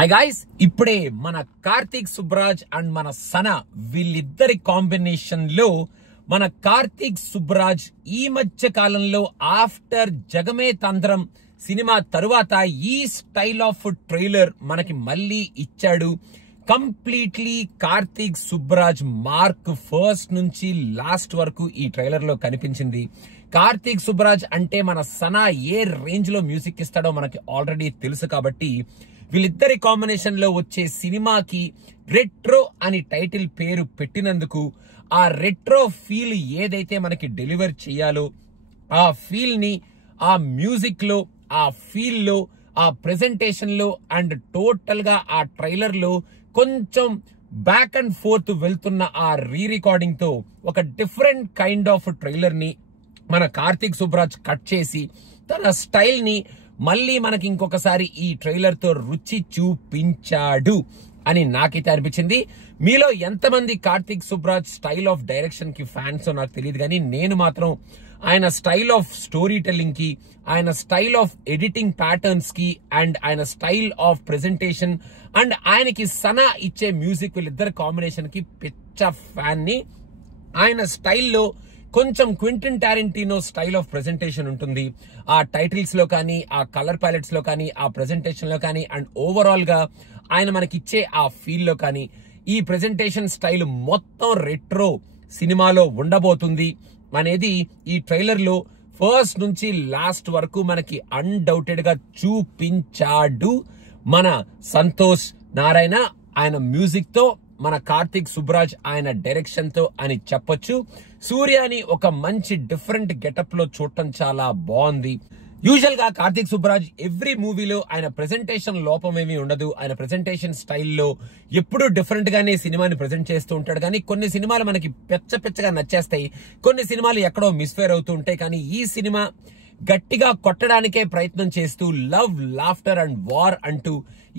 Hi guys, ఇప్పుడే మన Karthik Subbaraj and మన సనా వీళ్ళిద్దరి కాంబినేషన్ లో మన కార్తీక్ సుబ్బరాజ్ ఈ మధ్య కాలంలో ఆఫ్టర్ జగమే తంత్రం సినిమా తరువాత ఈ స్టైల్ ఆఫ్ ట్రైలర్ మనకి మళ్ళీ ఇచ్చాడు. Completely Karthik Subbaraj mark first నుంచి లాస్ట్ వరకు ఈ ట్రైలర్ లో కనిపించింది. కార్తీక్ సుబ్బరాజ్ అంటే మన సనా ఏ రేంజ్ లో మ్యూజిక్ ఇస్తాడో మనకి ఆల్రెడీ తెలుసు కాబట్టి వీళ్ళిద్దరి కాంబినేషన్ లో వచ్చే సినిమాకి రెట్రో అని టైటిల్ పేరు పెట్టినందుకు ఆ రెట్రో ఫీల్ ఏదైతే మనకి డెలివర్ చేయాలో ఆ ఫీల్ ని ఆ మ్యూజిక్ లో, ఆ ఫీల్ లో, ఆ ప్రెజెంటేషన్ లో అండ్ టోటల్ గా ఆ ట్రైలర్ లో కొంచెం బ్యాక్ అండ్ ఫోర్త్ వెళ్తున్న ఆ రీ రికార్డింగ్ తో ఒక డిఫరెంట్ కైండ్ ఆఫ్ ట్రైలర్ ని మన కార్తీక్ సుబ్బరాజ్ కట్ చేసి తన స్టైల్ ని మళ్ళీ మనకి ఇంకొకసారి ఈ ట్రైలర్ తో రుచి చూపించాడు అని నాకైతే అనిపించింది. మీలో ఎంతమంది Karthik Subbaraj style of direction కి ఫ్యాన్స్ నాకు తెలియదు, కానీ నేను మాత్రం ఆయన స్టైల్ ఆఫ్ స్టోరీ టెల్లింగ్ కి, ఆయన స్టైల్ ఆఫ్ ఎడిటింగ్ ప్యాటర్న్స్ కి అండ్ ఆయన స్టైల్ ఆఫ్ ప్రెజెంటేషన్ అండ్ ఆయనకి సనా ఇచ్చే మ్యూజిక్ వీళ్ళిద్దరు కాంబినేషన్ కి పిచ్చ ఫ్యాన్ ని. ఆయన స్టైల్లో కొంచెం Quinton Tarantino style of presentation ఉంటుంది. ఆ టైటిల్స్ లో కానీ, ఆ కలర్ ప్యాలెట్స్ లో కానీ, ఆ ప్రెజెంటేషన్ లో కానీ అండ్ ఓవరాల్ గా ఆయన మనకిచ్చే ఆ ఫీల్ లో కానీ ఈ ప్రెజెంటేషన్ స్టైల్ మొత్తం రెట్రో సినిమాలో ఉండబోతుంది అనేది ఈ ట్రైలర్ లో ఫస్ట్ నుంచి లాస్ట్ వరకు మనకి అన్డౌటెడ్ గా చూపించాడు మన సంతోష్ నారాయణ ఆయన మ్యూజిక్ తో, మన కార్తీక్ సుబ్బరాజ్ ఆయన డైరెక్షన్ తో అని చెప్పొచ్చు. సూర్యాని ఒక మంచి డిఫరెంట్ గెటప్ లో చూడటం చాలా బాగుంది. యూజువల్ గా కార్తీక్ సుబ్బరాజ్ ఎవ్రీ మూవీలో ఆయన ప్రెజెంటేషన్ లోపం ఏమీ ఉండదు. ఆయన ప్రెజెంటేషన్ స్టైల్లో ఎప్పుడూ డిఫరెంట్ గానే సినిమాని ప్రెజెంట్ చేస్తూ ఉంటాడు. కానీ కొన్ని సినిమాలు మనకి పెచ్చగా నచ్చేస్తాయి, కొన్ని సినిమాలు ఎక్కడో మిస్ఫేర్ అవుతూ ఉంటాయి. కానీ ఈ సినిమా గట్టిగా కొట్టడానికే ప్రయత్నం చేస్తూ లవ్, లాఫ్టర్ అండ్ వార్ అంటూ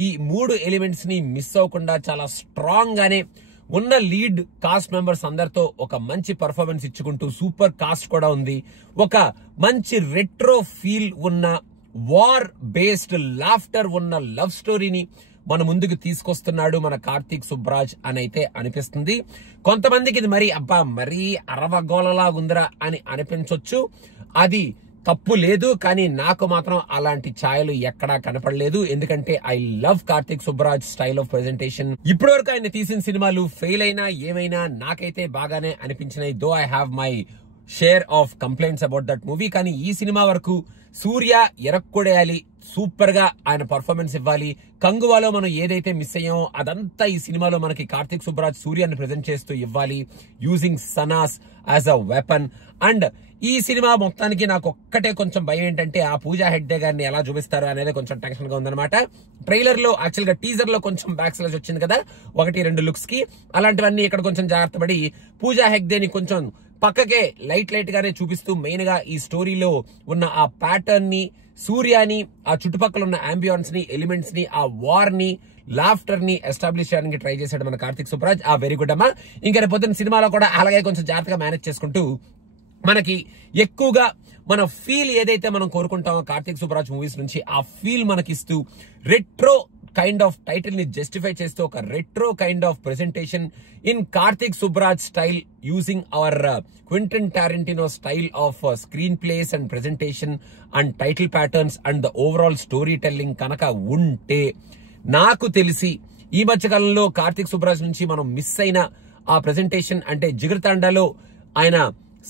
ఈ మూడు ఎలిమెంట్స్ ని మిస్ అవ్వకుండా చాలా స్ట్రాంగ్ గానే ఉన్న లీడ్ కాస్ట్ మెంబర్స్ అందరితో ఒక మంచి పర్ఫార్మెన్స్ ఇచ్చుకుంటూ, సూపర్ కాస్ట్ కూడా ఉంది, ఒక మంచి రెట్రో ఫీల్ ఉన్న వార్ బేస్డ్ లాఫ్టర్ ఉన్న లవ్ స్టోరీని మన ముందుకు తీసుకొస్తున్నాడు మన కార్తీక్ సుబ్బరాజ్ అని అయితే అనిపిస్తుంది. కొంతమందికి ఇది మరీ అరవగోళలా ఉందిరా అని అనిపించవచ్చు, అది తప్పు లేదు. కానీ నాకు మాత్రం అలాంటి ఛాయలు ఎక్కడా కనపడలేదు. ఎందుకంటే I love Karthik Subbaraj style of presentation. ఇప్పటి వరకు ఆయన తీసిన సినిమాలు ఫెయిల్ అయినా ఏమైనా నాకైతే బాగానే అనిపించినాయి. Though I have my share of complaints about that movie. కానీ ఈ సినిమా వరకు సూర్య ఎరక్కొడేయాలి, సూపర్ గా ఆయన పర్ఫార్మెన్స్ ఇవ్వాలి. కంగువాలో మనం ఏదైతే మిస్ అయ్యామో అదంతా ఈ సినిమాలో మనకి కార్తీక్ సుబ్బరాజ్ సూర్యాన్ని ప్రెజెంట్ చేస్తూ ఇవ్వాలి, using Sanas as a weapon. And ఈ సినిమా మొత్తానికి నాకు ఒక్కటే కొంచెం భయం ఏంటంటే ఆ పూజా హెగ్డే గారిని ఎలా చూపిస్తారు అనేది కొంచెం టెన్షన్ గా ఉందన్నమాట. ట్రైలర్ లో యాక్చువల్ గా టీజర్ లో కొంచెం బ్యాక్ స్లాష్ వచ్చింది కదా 1-2 లుక్స్ కి, అలాంటివన్నీ ఇక్కడ కొంచెం జాగ్రత్త పడి పూజా హెగ్డేని కొంచెం పక్కకే లైట్ గానే చూపిస్తూ మెయిన్ గా ఈ స్టోరీలో ఉన్న ఆ ప్యాటర్న్ ని, సూర్యాని, ఆ చుట్టుపక్కల ఉన్న అంబియాన్స్ ని, ఎలిమెంట్స్ ని, ఆ వార్ ని, లాఫ్టర్ ని ఎస్టాబ్లిష్ చేయడానికి ట్రై చేశాడు మన కార్తీక్ సుబ్బరాజ్. ఆ వెరీ గుడ్ అమ్మా. ఇంకా రేపు సినిమాలో కూడా అలాగే కొంచెం జాగ్రత్తగా మేనేజ్ చేసుకుంటూ మనకి ఎక్కువగా మన ఫీల్ ఏదైతే మనం కోరుకుంటామో కార్తీక్ సుబ్బరాజ్ మూవీస్ నుంచి ఆ ఫీల్ మనకిస్తూ రెట్రో కైండ్ ఆఫ్ టైటిల్ ని జస్టిఫై చేస్తూ ఒక retro kind of presentation in Karthik Subbaraj style using our Quentin Tarantino style of screen plays and presentation and title patterns and the overall story telling కనుక ఉంటే, నాకు తెలిసి ఈ మధ్యకాలంలో కార్తీక్ సుబ్బరాజ్ నుంచి మనం మిస్ అయిన ఆ ప్రెజెంటేషన్ అంటే జిగర్తాండాలో ఆయన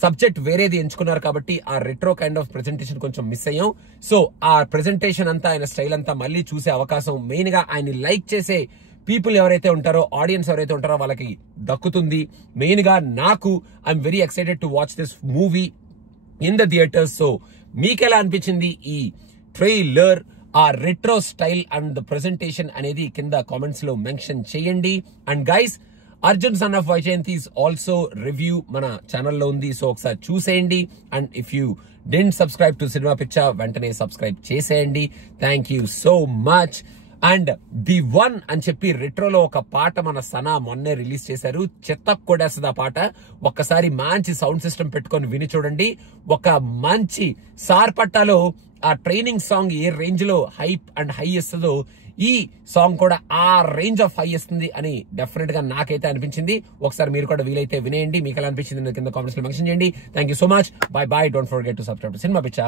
సబ్జెక్ట్ వేరేది ఎంచుకున్నారు కాబట్టి ఆ రెట్రో కైండ్ ఆఫ్ ప్రెజెంటేషన్ కొంచెం మిస్ అయ్యాం. సో ఆ ప్రెజెంటేషన్ అంతా, ఆయన స్టైల్ అంతా మళ్ళీ చూసే అవకాశం మెయిన్ గా ఆయన్ని లైక్ చేసే పీపుల్ ఎవరైతే ఉంటారో, ఆడియన్స్ ఎవరైతే ఉంటారో వాళ్ళకి దక్కుతుంది. మెయిన్ గా నాకు I'm very excited to watch this movie in the theatres. So మీకెలా అనిపించింది ఈ ట్రైలర్, ఆ retro style and the presentation అనేది కింద కామెంట్స్ లో మెన్షన్ చేయండి. And guys, Arjun son of Vaijayanthi is also review మన ఛానల్లో ఉంది, సో ఒకసారి చూసేయండి. And if you didn't subscribe to cinema picture వెంటనే సబ్స్క్రైబ్ చేసేయండి. Thank you so much. And the one అని చెప్పి రెట్రోలో ఒక పాట మన సనా మొన్నే రిలీజ్ చేశారు, చెత్త కొడేస్తుంది ఆ పాట. ఒక్కసారి మంచి సౌండ్ సిస్టమ్ పెట్టుకొని విని చూడండి. ఒక మంచి సార్పట్టాలో ఆ ట్రైనింగ్ సాంగ్ ఏ రేంజ్ లో హైప్ అండ్ హై ఇస్తుందో ఈ సాంగ్ కూడా ఆ రేంజ్ ఆఫ్ హై ఇస్తుంది అని డెఫినెట్ గా నాకైతే అనిపించింది. ఒకసారి మీరు కూడా వీలైతే వినేయండి, మీకు ఎలా అనిపించింది కింద కామెంట్స్ లో మెన్షన్ చేయండి. Thank you so much. By by. Don't forget to subscribe to cinema పిచ్చా.